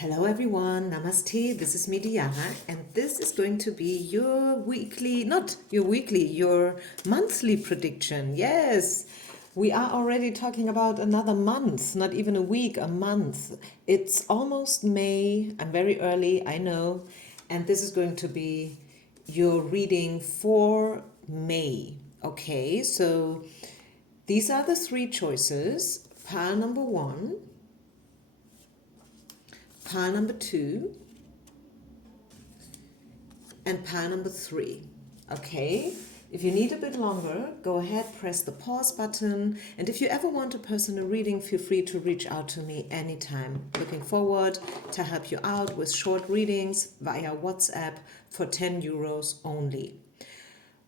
Hello everyone, Namaste, this is me Diana, and this is going to be your weekly, not your weekly, your monthly prediction. Yes, we are already talking about another month, not even a week, a month. It's almost May, I'm very early, I know, and this is going to be your reading for May. Okay, so these are the three choices. Pile number one, pile number two, and pile number three. Okay, if you need a bit longer, go ahead, press the pause button. And if you ever want a personal reading, feel free to reach out to me anytime. Looking forward to help you out with short readings via WhatsApp for €10 only.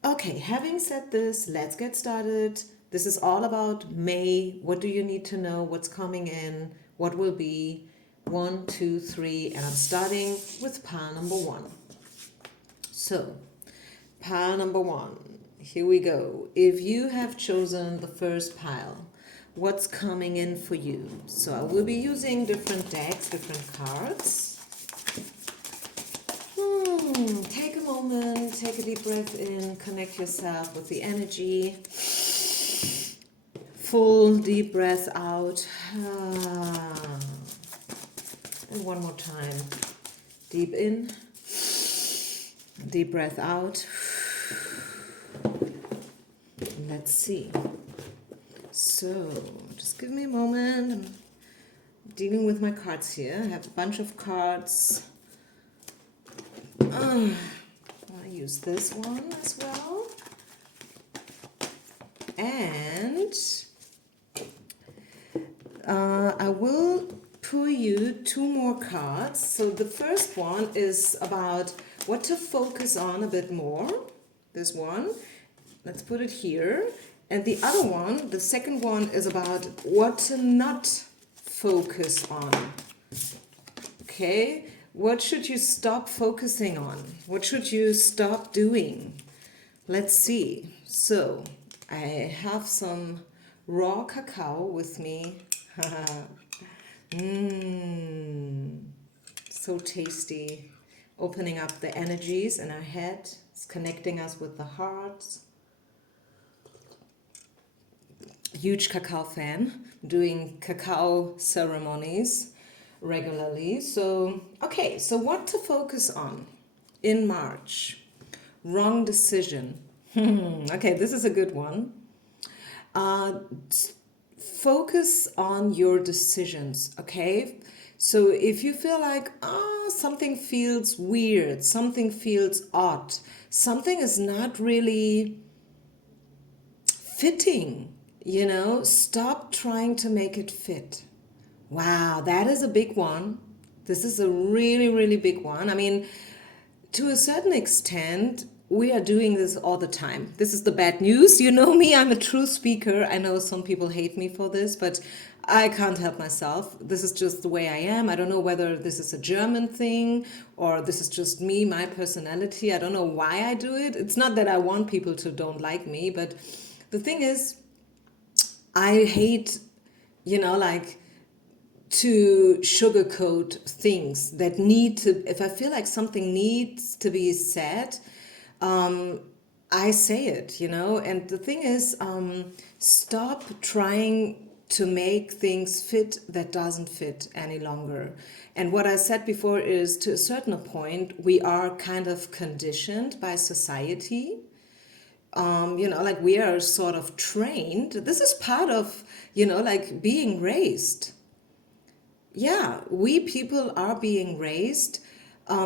Okay, having said this, let's get started. This is all about May. What do you need to know? What's coming in? What will be? 1, 2, 3, and I'm starting with pile number one. So, pile number one, here we go. If you have chosen the first pile, what's coming in for you? So I will be using different decks, different cards. Take a moment, take a deep breath in, connect yourself with the energy. Full deep breath out. And one more time. Deep in, deep breath out. Let's see. So, just give me a moment. I'm dealing with my cards here. I have a bunch of cards. I'll use this one as well. And I will pull you two more cards. So the first one is about what to focus on a bit more. This one. Let's put it here. And the other one, the second one, is about what to not focus on. Okay? What should you stop focusing on? What should you stop doing? Let's see. So, I have some raw cacao with me. So tasty. Opening up the energies in our head. It's connecting us with the hearts. Huge cacao fan, doing cacao ceremonies regularly. So, okay, so what to focus on in March? Wrong decision. Okay, this is a good one. Focus on your decisions, okay? So if you feel like, something feels weird, something feels odd, something is not really fitting, stop trying to make it fit. Wow, that is a big one. This is a really, really big one. I mean, to a certain extent, we are doing this all the time. This is the bad news. You know me, I'm a true speaker. I know some people hate me for this, but I can't help myself. This is just the way I am. I don't know whether this is a German thing or this is just me, my personality. I don't know why I do it. It's not that I want people to don't like me, but the thing is, I hate, like to sugarcoat things that need to, if I feel like something needs to be said, I say it, and the thing is, stop trying to make things fit that doesn't fit any longer. And what I said before is, to a certain point, we are kind of conditioned by society. Like we are sort of trained. This is part of, like being raised. Yeah, we people are being raised,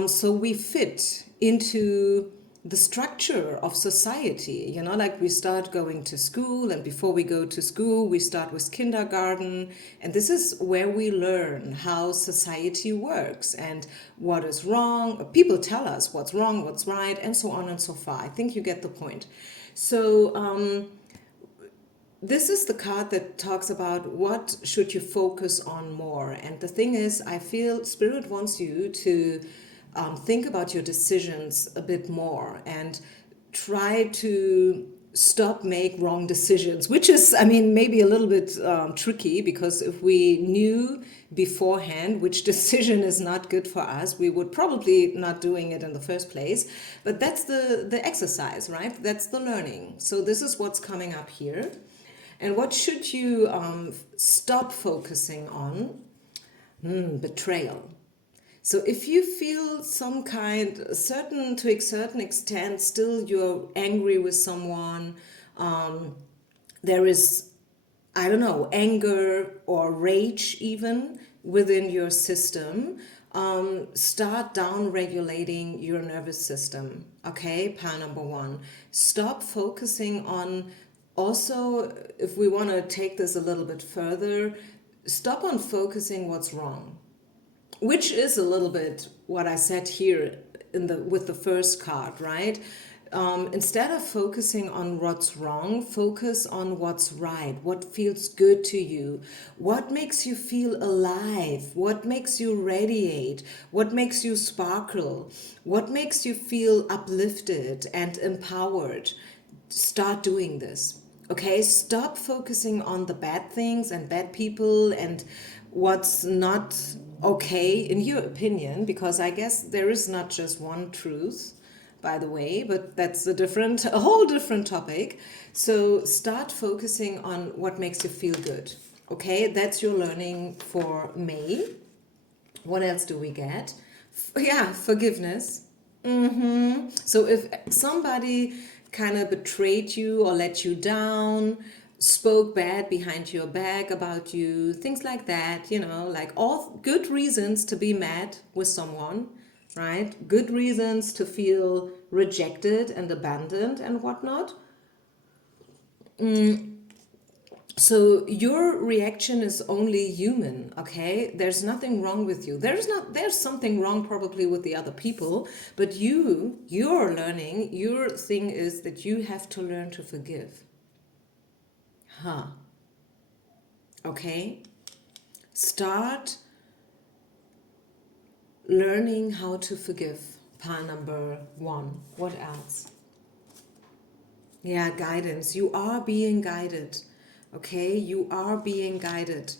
so we fit into the structure of society. Like we start going to school, and before we go to school, we start with kindergarten, and this is where we learn how society works and what is wrong. People tell us what's wrong, what's right, and so on and so far. I think you get the point. So, this is the card that talks about what should you focus on more. And the thing is, I feel Spirit wants you to think about your decisions a bit more and try to stop make wrong decisions, which is, I mean, maybe a little bit tricky, because if we knew beforehand which decision is not good for us, we would probably not doing it in the first place. But that's the exercise, right? That's the learning. So this is what's coming up here. And what should you stop focusing on? Betrayal. So if you feel some kind, certain to a certain extent, still you're angry with someone, there is, I don't know, anger or rage even within your system, start down regulating your nervous system. Okay, part number one. Stop focusing on, also, if we want to take this a little bit further, stop on focusing what's wrong, which is a little bit what I said here in the with the first card, right? Instead of focusing on what's wrong, focus on what's right, what feels good to you, what makes you feel alive, what makes you radiate, what makes you sparkle, what makes you feel uplifted and empowered. Start doing this. Okay, stop focusing on the bad things and bad people and what's not okay in your opinion, because I guess there is not just one truth, by the way, but that's a whole different topic. So start focusing on what makes you feel good. Okay, that's your learning for May. What else do we get? Yeah, forgiveness. So if somebody kind of betrayed you or let you down, spoke bad behind your back about you, things like that, like all good reasons to be mad with someone, right? Good reasons to feel rejected and abandoned and whatnot. So your reaction is only human, okay? There's nothing wrong with you. There's something wrong probably with the other people, but you're learning, your thing is that you have to learn to forgive. Huh. Okay? Start learning how to forgive. Part number one. What else? Yeah, guidance. You are being guided. Okay? You are being guided.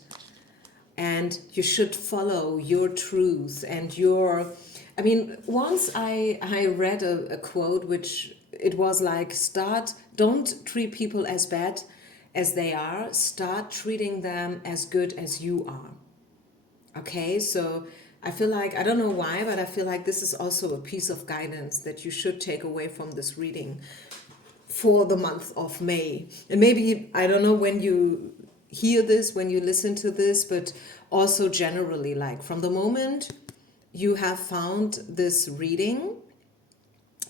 And you should follow your truth and your, I mean, once I read a quote, which it was like, don't treat people as bad as they are, start treating them as good as you are. Okay, so I feel like, I don't know why, but I feel like this is also a piece of guidance that you should take away from this reading for the month of May. And maybe, I don't know when you hear this, when you listen to this, but also generally, like from the moment you have found this reading,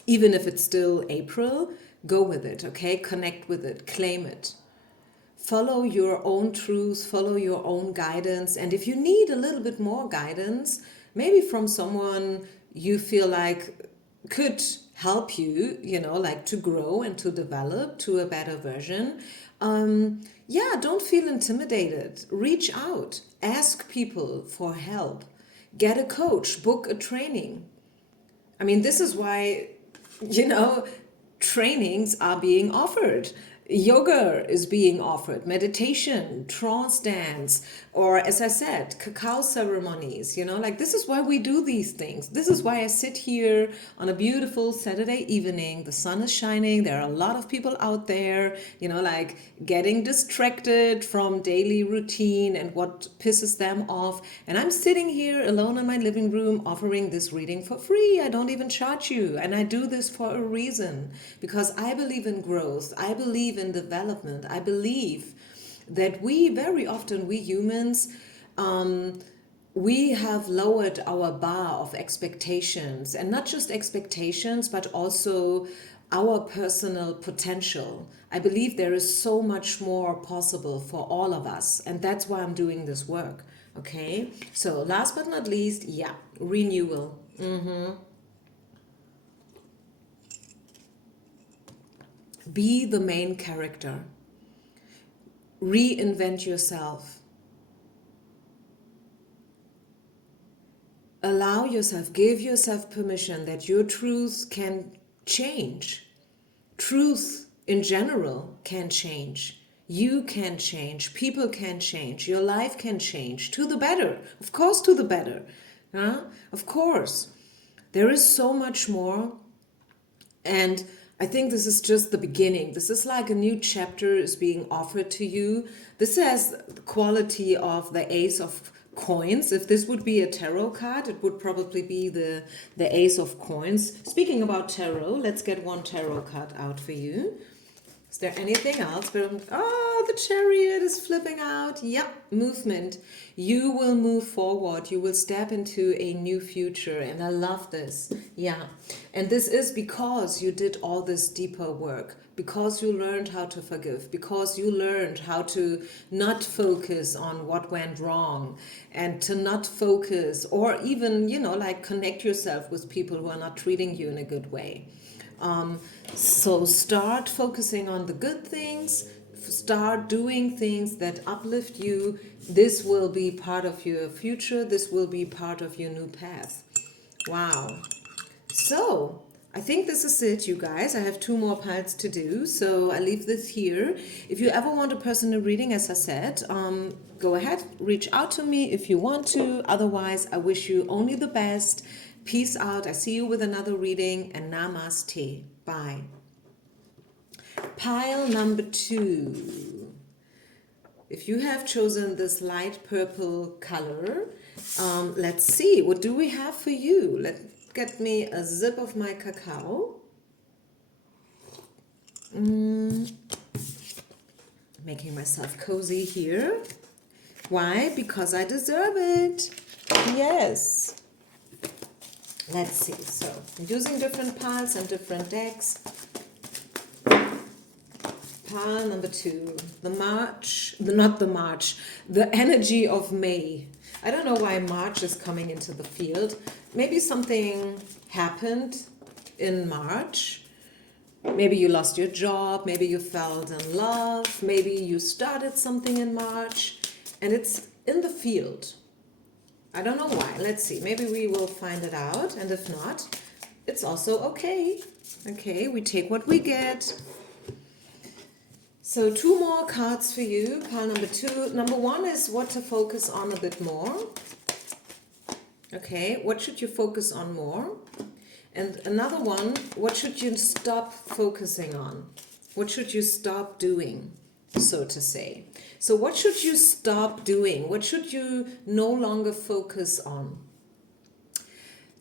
even if it's still April, go with it, okay? Connect with it, claim it. Follow your own truth, follow your own guidance. And if you need a little bit more guidance, maybe from someone you feel like could help you, like to grow and to develop to a better version, yeah, don't feel intimidated. Reach out, ask people for help, get a coach, book a training. I mean, this is why, you know, trainings are being offered. Yoga is being offered, meditation, trance dance, or as I said, cacao ceremonies, like this is why we do these things. This is why I sit here on a beautiful Saturday evening. The sun is shining. There are a lot of people out there, like getting distracted from daily routine and what pisses them off. And I'm sitting here alone in my living room offering this reading for free. I don't even charge you. And I do this for a reason, because I believe in growth. I believe in development. I believe that very often, we humans, we have lowered our bar of expectations, and not just expectations, but also our personal potential. I believe there is so much more possible for all of us, and that's why I'm doing this work. Okay, so last but not least, yeah, renewal. Be the main character. Reinvent yourself. Allow yourself, give yourself permission that your truth can change. Truth in general can change. You can change. People can change. Your life can change to the better. Of course, to the better. Huh? Of course. There is so much more. And I think this is just the beginning. This is like a new chapter is being offered to you. This has the quality of the Ace of Coins. If this would be a tarot card, it would probably be the Ace of Coins. Speaking about tarot, let's get one tarot card out for you. Is there anything else? Oh, the chariot is flipping out. Yep, movement. You will move forward. You will step into a new future. And I love this. Yeah. And this is because you did all this deeper work. Because you learned how to forgive. Because you learned how to not focus on what went wrong. And to not focus or even, like connect yourself with people who are not treating you in a good way. So start focusing on the good things, start doing things that uplift you. This will be part of your future. This will be part of your new path. Wow. So I think this is it, you guys. I have 2 more piles to do, so I leave this here. If you ever want a personal reading, as I said, go ahead, reach out to me if you want to. Otherwise, I wish you only the best. Peace out. I see you with another reading, and namaste. Bye. Pile number 2. If you have chosen this light purple color, let's see. What do we have for you? Let's get me a sip of my cacao. Making myself cozy here. Why? Because I deserve it. Yes. Let's see. So, I'm using different piles and different decks. Pile number 2. The energy of May. I don't know why March is coming into the field. Maybe something happened in March. Maybe you lost your job. Maybe you fell in love. Maybe you started something in March. And it's in the field. I don't know why. Let's see. Maybe we will find it out. And if not, it's also okay. Okay, we take what we get. So 2 more cards for you. Pile number 2. Number 1 is what to focus on a bit more. Okay, what should you focus on more? And another one, what should you stop focusing on? What should you stop doing, so to say? So what should you stop doing? What should you no longer focus on?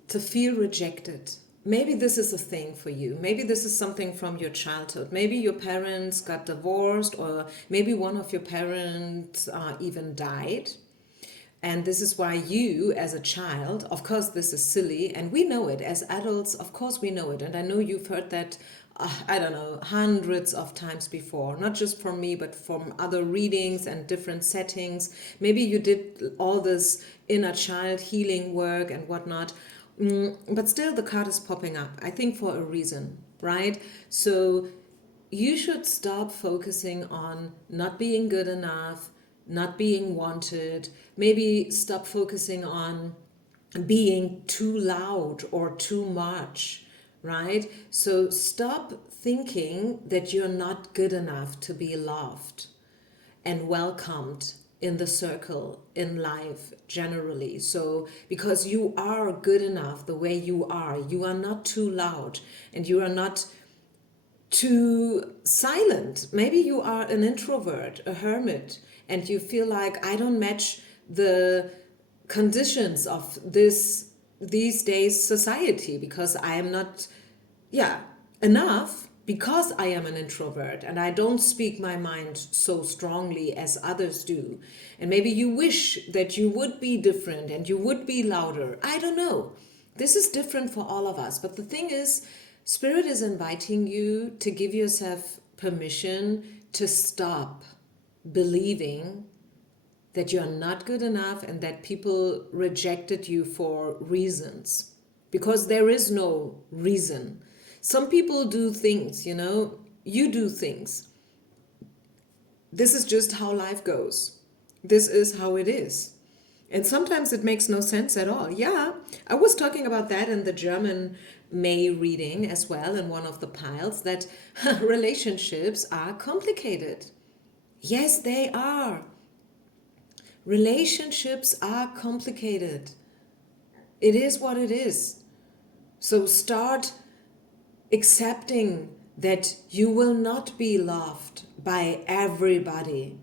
To feel rejected. Maybe this is a thing for you. Maybe this is something from your childhood. Maybe your parents got divorced, or maybe one of your parents even died. And this is why you, as a child, of course this is silly, and we know it. As adults, of course we know it. And I know you've heard that, I don't know, hundreds of times before. Not just from me, but from other readings and different settings. Maybe you did all this inner child healing work and whatnot. But still the card is popping up, I think for a reason, right? So you should stop focusing on not being good enough, not being wanted. Maybe stop focusing on being too loud or too much, right? So stop thinking that you're not good enough to be loved and welcomed in the circle, in life generally. So because you are good enough the way you are not too loud, and you are not too silent. Maybe you are an introvert, a hermit, and you feel like I don't match the conditions of these days society because I am not enough, because I am an introvert and I don't speak my mind so strongly as others do. And maybe you wish that you would be different and you would be louder. I don't know. This is different for all of us. But the thing is, Spirit is inviting you to give yourself permission to stop believing that you're not good enough and that people rejected you for reasons. Because there is no reason. Some people do things, you do things. This is just how life goes. This is how it is. And sometimes it makes no sense at all. Yeah, I was talking about that in the German May reading as well, in one of the piles, that relationships are complicated. Yes, they are. Relationships are complicated. It is what it is. So start accepting that you will not be loved by everybody.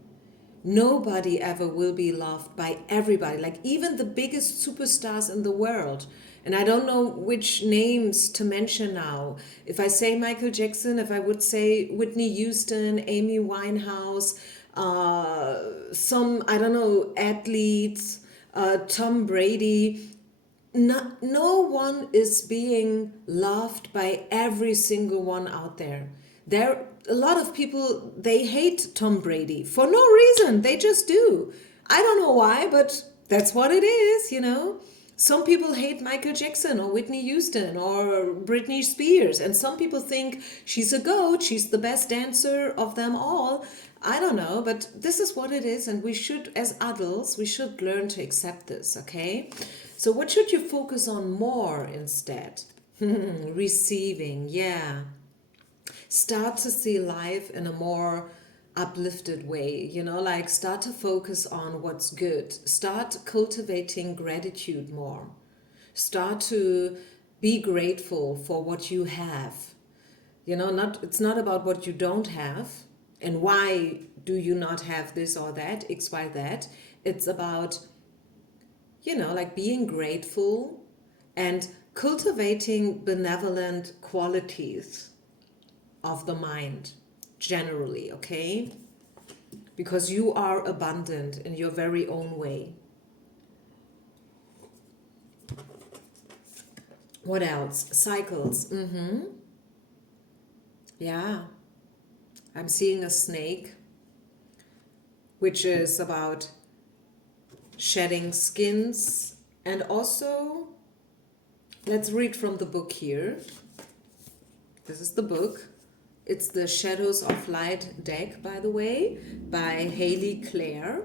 Nobody ever will be loved by everybody, like even the biggest superstars in the world. And I don't know which names to mention now. If I say Michael Jackson, if I would say Whitney Houston, Amy Winehouse, some, I don't know, athletes, Tom Brady. No one is being loved by every single one out there. There a lot of people, they hate Tom Brady for no reason. They just do. I don't know why, but that's what it is. Some people hate Michael Jackson or Whitney Houston or Britney Spears, and some people think she's a goat, she's the best dancer of them all. I don't know, but this is what it is, and we should, as adults, we should learn to accept this, okay? So what should you focus on more instead? Receiving, yeah. Start to see life in a more uplifted way, like start to focus on what's good. Start cultivating gratitude more. Start to be grateful for what you have. Not it's not about what you don't have and why do you not have this or that, X, Y, that. It's about, like being grateful and cultivating benevolent qualities of the mind generally, okay? Because you are abundant in your very own way. What else? Cycles. Yeah. I'm seeing a snake, which is about shedding skins. And also, let's read from the book here. This is the book. It's the Shadows of Light deck, by the way, by Haley Clare.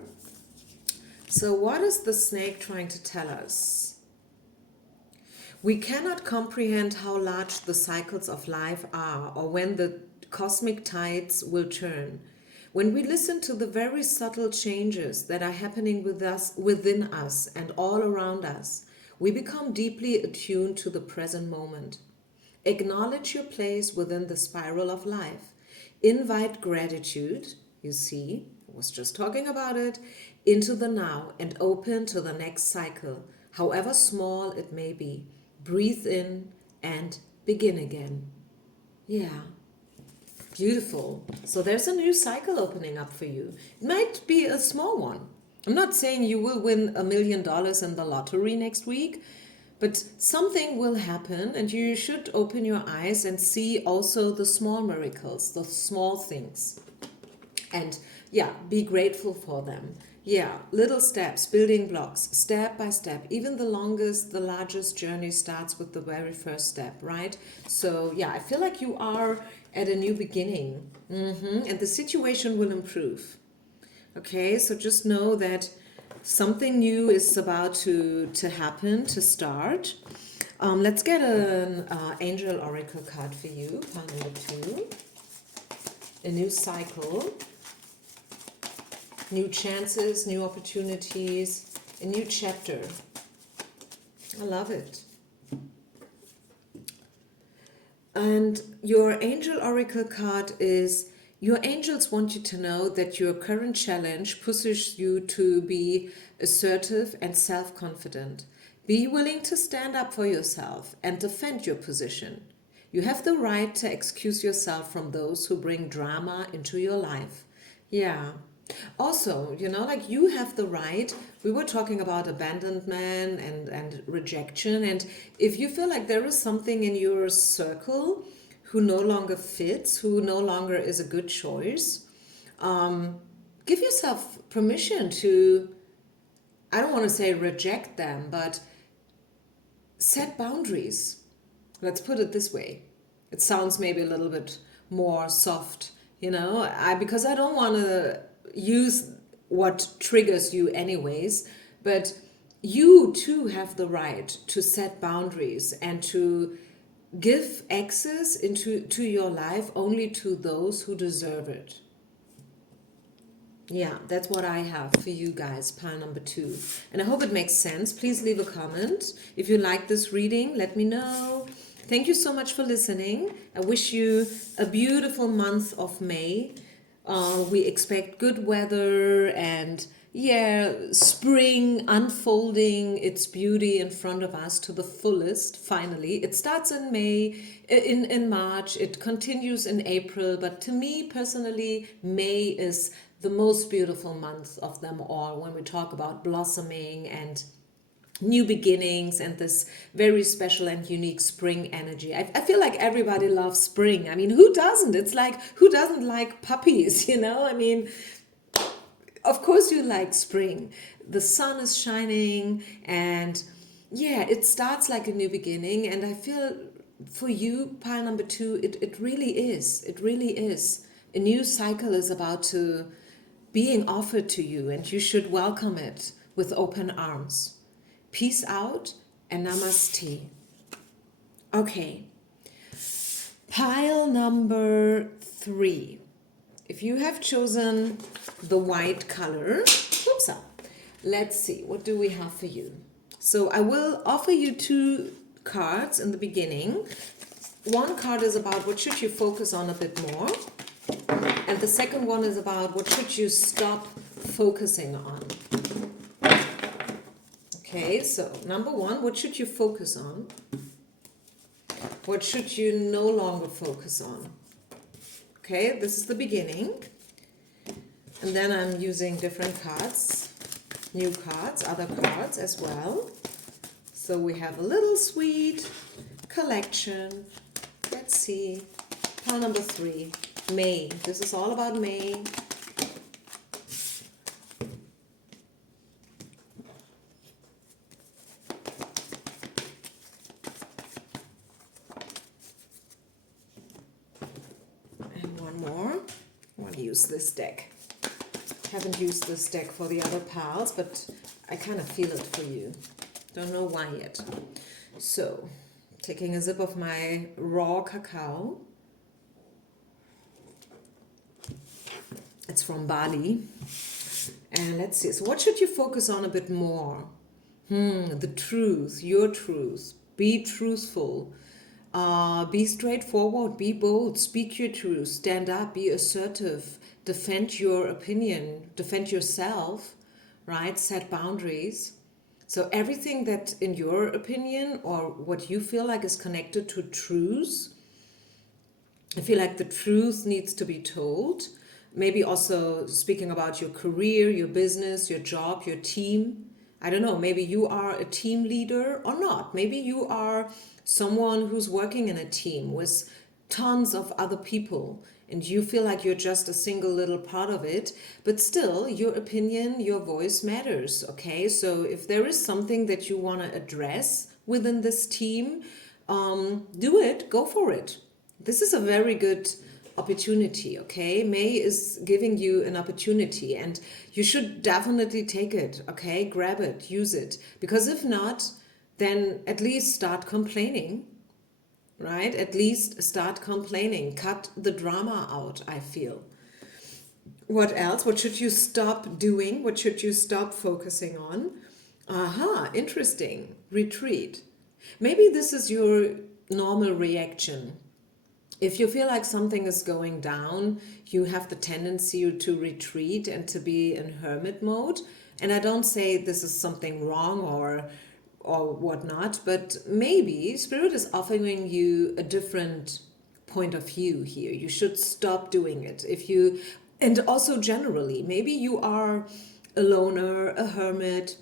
So what is the snake trying to tell us? We cannot comprehend how large the cycles of life are or when the cosmic tides will turn. When we listen to the very subtle changes that are happening within us and all around us, we become deeply attuned to the present moment. Acknowledge your place within the spiral of life. Invite gratitude, you see, I was just talking about it, into the now and open to the next cycle, however small it may be. Breathe in and begin again. Yeah, beautiful. So there's a new cycle opening up for you. It might be a small one. I'm not saying you will win $1 million in the lottery next week, but something will happen and you should open your eyes and see also the small miracles, the small things. And yeah, be grateful for them. Yeah, little steps, building blocks, step by step. Even the largest journey starts with the very first step, right? So yeah, I feel like you are at a new beginning, and the situation will improve. Okay, so just know that something new is about to happen, to start. Let's get an angel oracle card for you, pile number 2. A new cycle, new chances, new opportunities, a new chapter. I love it. And your angel oracle card is, your angels want you to know that your current challenge pushes you to be assertive and self-confident. Be willing to stand up for yourself and defend your position. You have the right to excuse yourself from those who bring drama into your life. Yeah. Also, like you have the right, we were talking about abandonment and rejection. And if you feel like there is something in your circle who no longer fits, who no longer is a good choice, give yourself permission to, I don't want to say reject them, but set boundaries. Let's put it this way. It sounds maybe a little bit more soft, because I don't want to use what triggers you anyways, but you too have the right to set boundaries and to give access to your life only to those who deserve it. Yeah, that's what I have for you guys, pile number 2. And I hope it makes sense. Please leave a comment. If you like this reading, let me know. Thank you so much for listening. I wish you a beautiful month of May. We expect good weather and, yeah, spring unfolding its beauty in front of us to the fullest, finally. It starts in May, in March, it continues in April, but to me personally, May is the most beautiful month of them all when we talk about blossoming and new beginnings and this very special and unique spring energy. I feel like everybody loves spring. I mean, who doesn't? It's like, who doesn't like puppies, you know? I mean, of course you like spring. The sun is shining and yeah, it starts like a new beginning. And I feel for you, pile number 2, it really is. It really is. A new cycle is about to being offered to you and you should welcome it with open arms. Peace out and namaste. Okay, pile number 3. If you have chosen the white color, oops, let's see, what do we have for you? So I will offer you 2 cards in the beginning. One card is about what should you focus on a bit more. And the second one is about what should you stop focusing on. Okay, so number 1, what should you focus on? What should you no longer focus on? Okay, this is the beginning. And then I'm using different cards, new cards, other cards as well. So we have a little sweet collection. Let's see, pile number 3, May. This is all about May. This deck. Haven't used this deck for the other piles, but I kind of feel it for you. Don't know why yet. So, taking a sip of my raw cacao. It's from Bali. And let's see. So what should you focus on a bit more? The truth, your truth. Be truthful. Be straightforward, be bold, speak your truth, stand up, be assertive, defend your opinion, defend yourself, right? Set boundaries. So everything that in your opinion or what you feel like is connected to truth, I feel like the truth needs to be told. Maybe also speaking about your career, your business, your job, your team. I don't know, maybe you are a team leader or not. Maybe you are someone who's working in a team with tons of other people and you feel like you're just a single little part of it, but still your opinion, your voice matters, okay? So if there is something that you want to address within this team, do it, go for it. This is a very good opportunity, okay? May is giving you an opportunity and you should definitely take it, okay? Grab it, use it. Because if not, then at least start complaining, right? At least start complaining. Cut the drama out, I feel. What else? What should you stop doing? What should you stop focusing on? Aha, interesting. Retreat. Maybe this is your normal reaction. If you feel like something is going down, you have the tendency to retreat and to be in hermit mode. And I don't say this is something wrong or whatnot, but maybe Spirit is offering you a different point of view here. You should stop doing it. And also generally, maybe you are a loner, a hermit.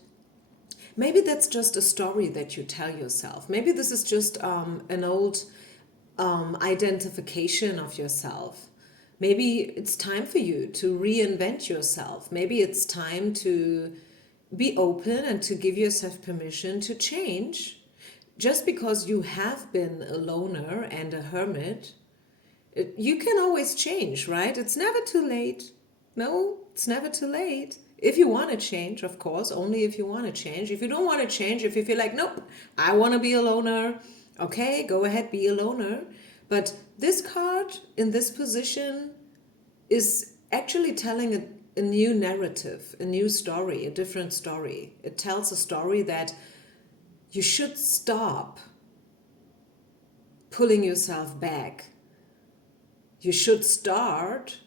Maybe that's just a story that you tell yourself. Maybe this is just an old identification of yourself. Maybe it's time for you to reinvent yourself. Maybe it's time to be open and to give yourself permission to change. Just because you have been a loner and a hermit, you can always change, right? It's never too late. No, it's never too late. If you want to change, of course, only if you want to change. If you don't want to change, if you feel like, nope, I want to be a loner, okay, go ahead, be a loner. But this card in this position is actually telling a new narrative, a new story, a different story. It tells a story that you should stop pulling yourself back. You should start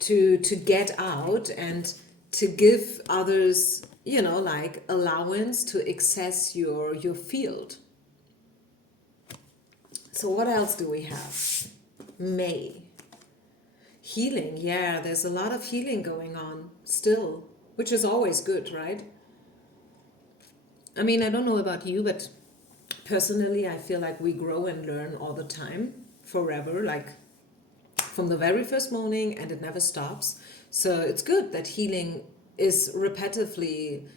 to get out and to give others, like allowance to access your field. So what else do we have? May. Healing. Yeah, there's a lot of healing going on still, which is always good, right? I mean, I don't know about you, but personally, I feel like we grow and learn all the time, forever, like from the very first morning, and it never stops. So it's good that healing is repetitively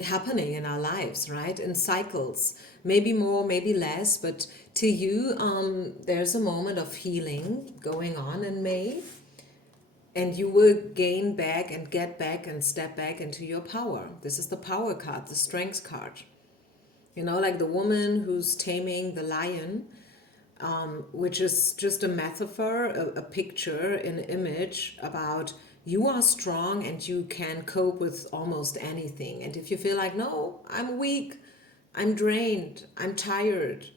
happening in our lives, right? In cycles, maybe more, maybe less, but to you, there's a moment of healing going on in May, and you will gain back and get back and step back into your power. This is the power card, the strength card. Like the woman who's taming the lion, which is just a metaphor, a picture, an image about you are strong and you can cope with almost anything. And if you feel like, no, I'm weak, I'm drained, I'm tired,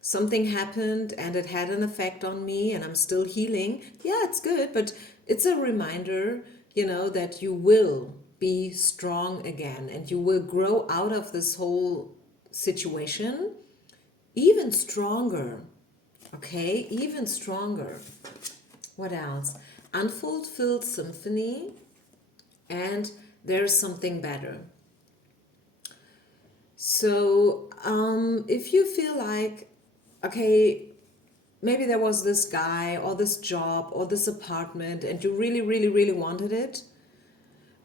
something happened and it had an effect on me and I'm still healing, yeah, it's good, but it's a reminder, that you will be strong again and you will grow out of this whole situation even stronger. Okay, even stronger. What else? Unfulfilled symphony, and there's something better. So, if you feel like, okay, maybe there was this guy or this job or this apartment, and you really, really, really wanted it,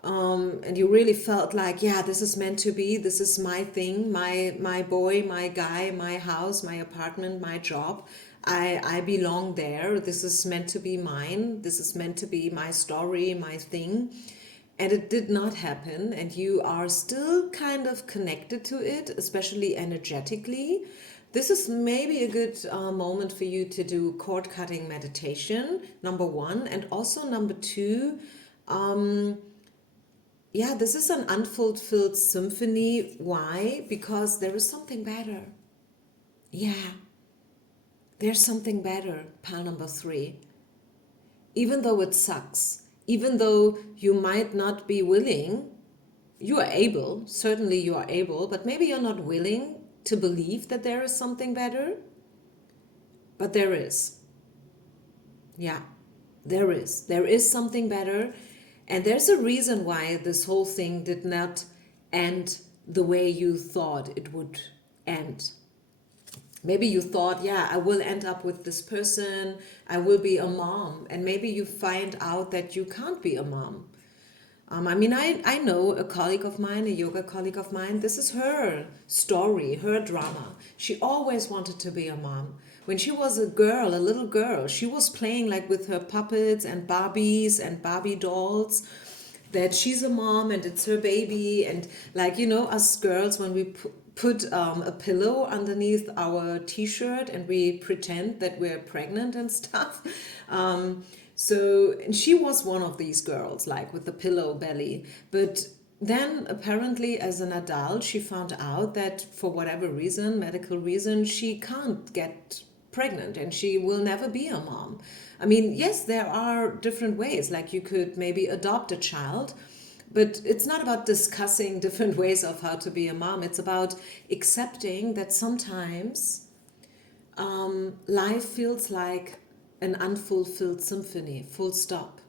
and you really felt like, yeah, this is meant to be, this is my thing, my boy, my guy, my house, my apartment, my job, I belong there, this is meant to be mine, this is meant to be my story, my thing, and it did not happen, and you are still kind of connected to it, especially energetically. This is maybe a good moment for you to do cord cutting meditation, number one, and also number two, yeah, this is an unfulfilled symphony. Why? Because there is something better. Yeah, there's something better, pile number three. Even though it sucks, even though you might not be willing, you are able, certainly you are able, but maybe you're not willing to believe that there is something better. But there is. Yeah, there is. There is something better. And there's a reason why this whole thing did not end the way you thought it would end. Maybe you thought, yeah, I will end up with this person, I will be a mom. And maybe you find out that you can't be a mom. I know a colleague of mine, a yoga colleague of mine, this is her story, her drama. She always wanted to be a mom. When she was a girl, a little girl, she was playing like with her puppets and Barbies and Barbie dolls, that she's a mom and it's her baby. And like, us girls, when we put a pillow underneath our t-shirt and we pretend that we're pregnant and stuff. And she was one of these girls, like with the pillow belly. But then apparently as an adult, she found out that for whatever reason, medical reason, she can't get pregnant and she will never be a mom. I mean, yes, there are different ways, like you could maybe adopt a child, but it's not about discussing different ways of how to be a mom. It's about accepting that sometimes life feels like an unfulfilled symphony, full stop.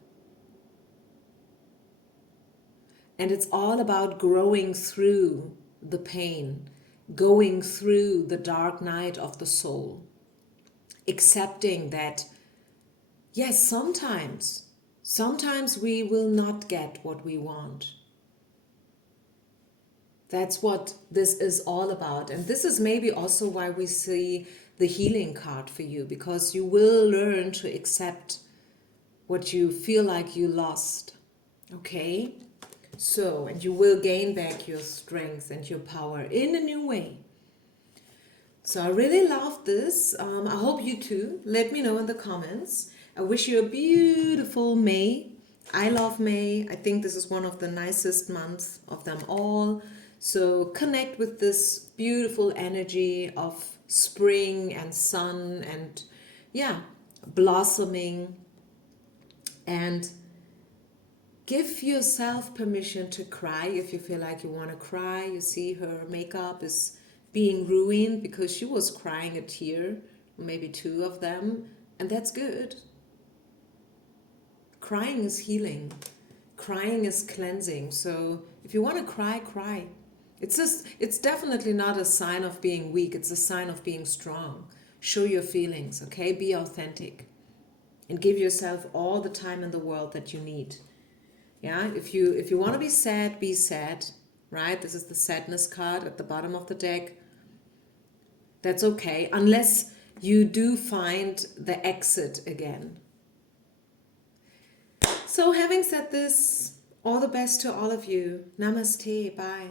And it's all about growing through the pain, going through the dark night of the soul, accepting that, yes, sometimes we will not get what we want. That's what this is all about. And this is maybe also why we see the healing card for you, because you will learn to accept what you feel like you lost. Okay? So, and you will gain back your strength and your power in a new way. So I really love this. I hope you too. Let me know in the comments. I wish you a beautiful May. I love May. I think this is one of the nicest months of them all. So connect with this beautiful energy of spring and sun and, yeah, blossoming, and give yourself permission to cry if you feel like you want to cry. You see, her makeup is being ruined because she was crying a tear, maybe two of them, and that's good. Crying is healing, crying is cleansing. So if you want to cry, cry. It's definitely not a sign of being weak, it's a sign of being strong. Show your feelings, okay? Be authentic and give yourself all the time in the world that you need. Yeah, if you want to be sad, right? This is the sadness card at the bottom of the deck. That's okay, unless you do find the exit again. So having said this, all the best to all of you. Namaste. Bye.